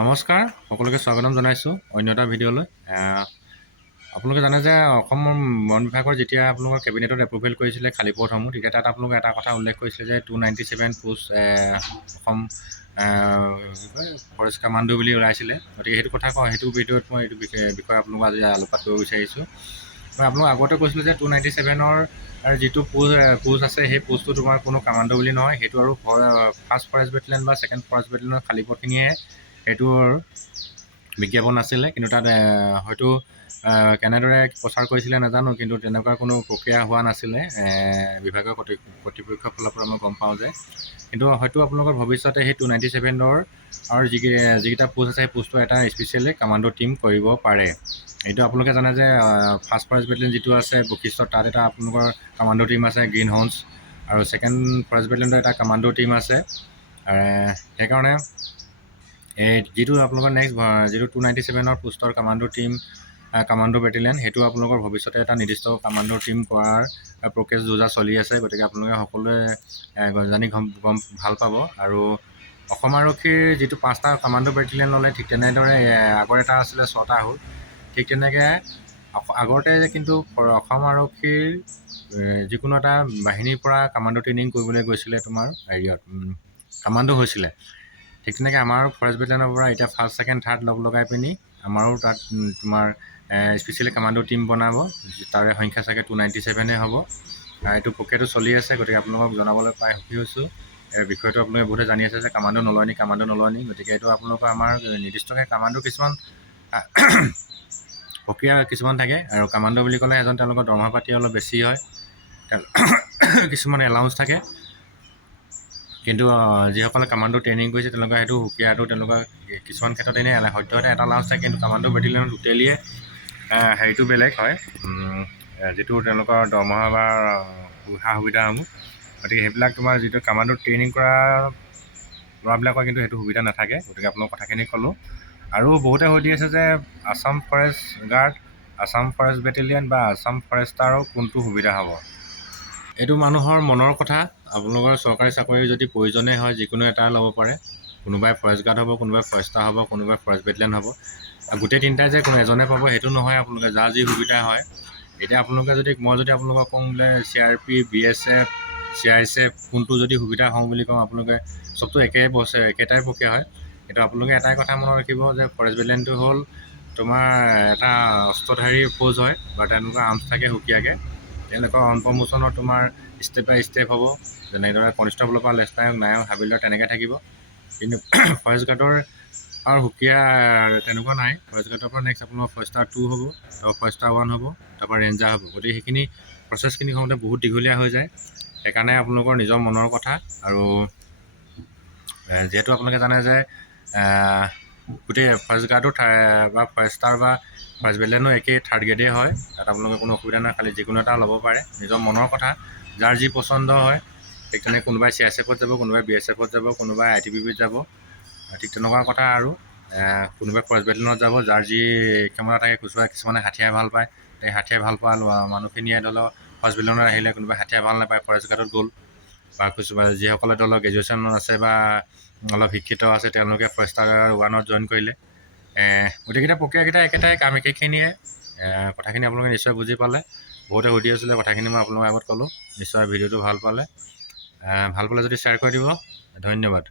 নমস্কাৰ, সকলোকে স্বাগতম জনাইছোঁ অন্য এটা ভিডিঅ'লৈ। আপোনালোকে জানে যে অসমৰ বন বিভাগৰ যেতিয়া আপোনালোকৰ কেবিনেটত এপ্ৰুভেল কৰিছিলে খালী পদসমূহ, তেতিয়া তাত আপোনালোকে এটা কথা উল্লেখ কৰিছিলে যে 297 পোষ্ট অসম কি কয় ফৰেষ্ট কামাণ্ডো বুলি ওলাইছিলে। গতিকে সেইটো ভিডিঅ'ত মই এইটো বিষয়ে আপোনালোকক আজি আলোকপাত কৰিব বিচাৰিছোঁ। মই আপোনালোক আগতে কৈছিলোঁ যে 297ৰ যিটো পোষ্ট আছে সেই পোষ্টটো তোমাৰ কোনো কামাণ্ডো বুলি নহয়, সেইটো আৰু ফাৰ্ষ্ট ফৰেষ্ট বেটেলিয়ন বা ছেকেণ্ড ফৰেষ্ট বেটেলিয়নৰ খালী পদখিনিয়ে সেইটোৰ বিজ্ঞাপন আছিলে। কিন্তু তাত হয়তো কেনেদৰে প্ৰচাৰ কৰিছিলে নাজানো, কিন্তু তেনেকুৱা কোনো প্ৰক্ৰিয়া হোৱা নাছিলে বিভাগৰ কৰ্তৃপক্ষৰ ফালৰ পৰা মই গম পাওঁ যে। কিন্তু হয়তো আপোনালোকৰ ভৱিষ্যতে সেই 297ৰ আৰু যিকেইটা পোষ্ট আছে সেই পোষ্টটো এটা স্পেচিয়েলি কামাণ্ডো টীম কৰিব পাৰে। এইটো আপোনালোকে জানে যে ফাৰ্ষ্ট ফৰেষ্ট বেটেলিয়ন যিটো আছে বশিষ্ঠত, তাত এটা আপোনালোকৰ কামাণ্ডো টীম আছে গ্ৰীণ হৰ্নছ, আৰু ছেকেণ্ড ফৰেষ্ট বেটেলিয়নৰ এটা কামাণ্ডো টীম আছে। সেইকাৰণে যিটো আপোনালোকৰ নেক্সট যিটো 297ৰ পোষ্টৰ কামাণ্ডো টীম কামাণ্ডো বেটেলিয়ন, সেইটো আপোনালোকৰ ভৱিষ্যতে এটা নিৰ্দিষ্ট কামাণ্ডো টীম কৰাৰ প্ৰক্ৰিয়া যোজা চলি আছে। গতিকে আপোনালোকে সকলোৱে জানি গম ভাল পাব। আৰু অসম আৰক্ষীৰ যিটো 5টা কামাণ্ডো বেটেলিয়ন ল'লে, ঠিক তেনেদৰে আগৰ এটা আছিলে 6টা হ'ল। ঠিক তেনেকৈ আগতে কিন্তু অসম আৰক্ষীৰ যিকোনো এটা বাহিনীৰ পৰা কামাণ্ডো ট্ৰেইনিং কৰিবলৈ গৈছিলে তোমাৰ হেৰিয়ত কামাণ্ডো হৈছিলে। ঠিক তেনেকৈ আমাৰ ফৰেষ্ট বেটেলিয়নৰ পৰা এতিয়া ফাৰ্ষ্ট, ছেকেণ্ড, থাৰ্ড লগাই পিনি আমাৰো তাত তোমাৰ স্পেচিয়েলি কামাণ্ডো টীম বনাব। তাৰে সংখ্যা চাগে 297 হ'ব। এইটো প্ৰক্ৰিয়াটো চলি আছে। গতিকে আপোনালোকক জনাবলৈ পাই সুখী হৈছোঁ। বিষয়টো আপোনালোকে বহুতে জানি আছে যে কামাণ্ডো নলয় নি। গতিকে এইটো আপোনালোকৰ আমাৰ নিৰ্দিষ্টকৈ কামাণ্ডো কিছুমান প্ৰক্ৰিয়া কিছুমান থাকে, আৰু কামাণ্ডো বুলি ক'লে তেওঁলোকৰ দৰমহা পাতি অলপ বেছি হয়, কিছুমান এলাউঞ্চ থাকে। কিন্তু যিসকলে কামাণ্ডো ট্ৰেইনিং কৰিছে তেওঁলোকে সেইটো সুকীয়াটো তেওঁলোকৰ কিছুমান ক্ষেত্ৰত এনেই সদ্যহতে এটা লাঞ্চ থাকে, কিন্তু কামাণ্ডো বেটেলিয়নত টোটেলিয়ে হেৰিটো বেলেগ হয়, যিটো তেওঁলোকৰ দৰমহা বা সা সুবিধাসমূহ। গতিকে সেইবিলাক তোমাৰ যিটো কামাণ্ডো ট্ৰেইনিং কৰা ল'ৰাবিলাকৰ কিন্তু সেইটো সুবিধা নাথাকে। গতিকে আপোনালোক কথাখিনি ক'লোঁ। আৰু বহুতে সুধি আছে যে Assam forest guard, Assam forest battalion বা আছাম ফৰেষ্টাৰৰ কোনটো সুবিধা হ'ব। এইটো মানুহৰ মনৰ কথা। আপোনালোকৰ চৰকাৰী চাকৰি যদি প্ৰয়োজনে হয় যিকোনো এটা ল'ব পাৰে। কোনোবাই ফৰেষ্ট গাৰ্ড হ'ব, কোনোবাই ফৰেষ্টাৰ হ'ব, কোনোবাই ফৰেষ্ট বেটেলিয়ন হ'ব। গোটেই তিনিটাই যে কোনো এজনে পাব সেইটো নহয়, আপোনালোকে যাৰ যি সুবিধা হয়। এতিয়া আপোনালোকে মই যদি আপোনালোকক কওঁ বোলে CRP, BSF, CISF কোনটো যদি সুবিধা হওঁ বুলি কওঁ, আপোনালোকে চবটো একেটাই প্ৰক্ৰিয়া হয়। কিন্তু আপোনালোকে এটাই কথা মনত ৰাখিব যে ফৰেষ্ট বেটেলিয়নটো হ'ল তোমাৰ এটা অস্ত্ৰধাৰী ফৌজ হয়, বা তেওঁলোকৰ আৰ্মছ থাকে সুকীয়াকৈ। তেওঁলোকৰ অন প্ৰমোশ্যনৰ তোমাৰ ষ্টেপ বাই ষ্টেপ হ'ব, যেনেদৰে কনিষ্টেবলৰ পৰা নায়ক হাবিলদাৰ তেনেকৈ থাকিব। কিন্তু ফৰেষ্ট গাৰ্ডৰ আৰু সুকীয়া তেনেকুৱা নাই। ফৰেষ্ট গাৰ্ডৰ পৰা নেক্সট আপোনাৰ ফৰেষ্টাৰ 2 হ'ব, তাৰপৰা ফৰেষ্টাৰ 1 হ'ব, তাৰপৰা ৰেঞ্জাৰ হ'ব। গতিকে সেইখিনি প্ৰচেছখিনি হওঁতে বহুত দীঘলীয়া হৈ যায়। সেইকাৰণে আপোনালোকৰ নিজৰ মনৰ কথা। আৰু যিহেতু আপোনালোকে জানে যে গোটেই ফৰেষ্ট গাৰ্ডো বা ফৰেষ্টাৰ বা ফৰেষ্ট বেটেলিয়নো একেই থাৰ্ড গ্ৰেডেই হয়। তাত আপোনালোকে কোনো অসুবিধা নাই, খালি যিকোনো এটা ল'ব পাৰে, নিজৰ মনৰ কথা, যাৰ যি পচন্দ হয়। ঠিক তেনেকৈ কোনোবাই CISFত যাব, কোনোবাই BSFত যাব, কোনোবাই ITBPত যাব। ঠিক তেনেকুৱা কথা। আৰু কোনোবাই ফৰেষ্ট বেটেলিয়নত যাব, যাৰ যি ক্ষমতা থাকে। কিছুমানে হাথিয়াৰ ভাল পায়, সেই হাথিয়াৰ ভাল পোৱা মানুহখিনিয়ে ধৰি লওক ফৰেষ্ট বেটেলিয়নত আহিলে কোনোবাই হাথিয়াৰ ভাল নাপায়, ফৰেষ্ট গাৰ্ডত গ'ল। বা কিছুমান যিসকলে ধৰি লওক গ্ৰেজুৱেশ্যন আছে বা অলপ শিক্ষিত আছে, তেওঁলোকে ফৰেষ্টাৰ 1ত জইন কৰিলে। গোটেইকেইটা প্ৰক্ৰিয়াকেইটা একেটাই, কাম একেখিনিয়ে। কথাখিনি আপোনালোকে নিশ্চয় বুজি পালে। বহুতে সুধি আছিলে, কথাখিনি মই আপোনালোকৰ আগত ক'লোঁ। নিশ্চয় ভিডিঅ'টো ভাল পালে যদি শ্বেয়াৰ কৰি দিব। ধন্যবাদ।